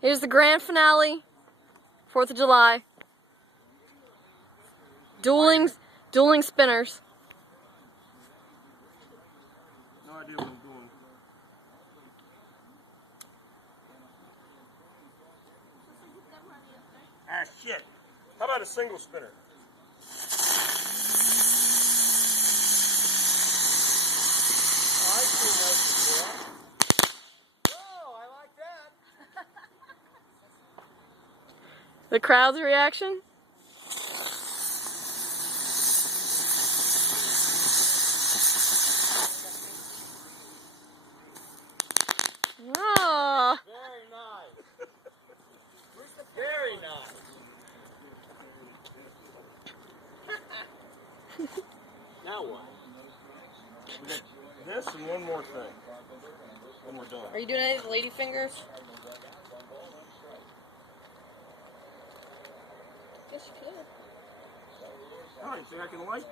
Here's the grand finale, 4th of July. Dueling spinners. No idea what I'm doing. Ah, shit. How about a single spinner? The crowd's reaction? Oh. Very nice. Very nice. Now what? We got this and one more thing. Then we're done. Are you doing any of the lady fingers? Yes, you could. Oh, you think I can light?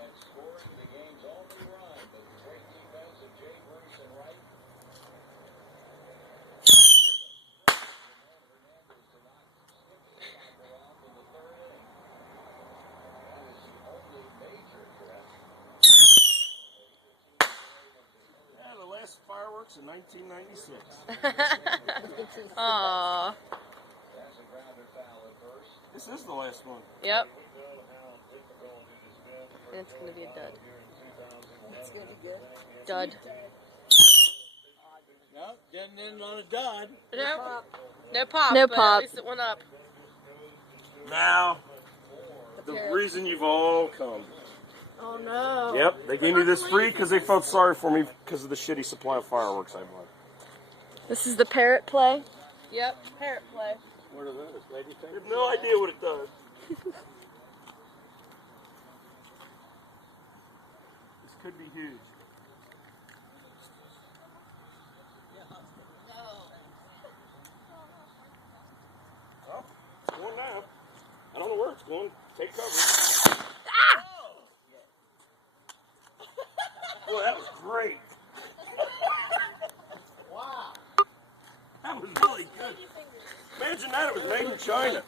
Yeah, the last fireworks in 1996. Aww. This is the last one. Yep. And it's gonna be a dud. It's gonna be good. Dud. No, didn't end on a dud. Nope. No pop. No but pop. At least it went up. Now, the reason you've all come. Oh no. Yep, they gave me this free because they felt sorry for me because of the shitty supply of fireworks I bought. This is the parrot play. Yep, parrot play. What are those? Lady I fingers? have no idea what it does. This could be huge. Well, it's going now. I don't know where it's going. Take cover. Boy, that was great. Wow. That was really good. Imagine that, it was made in China.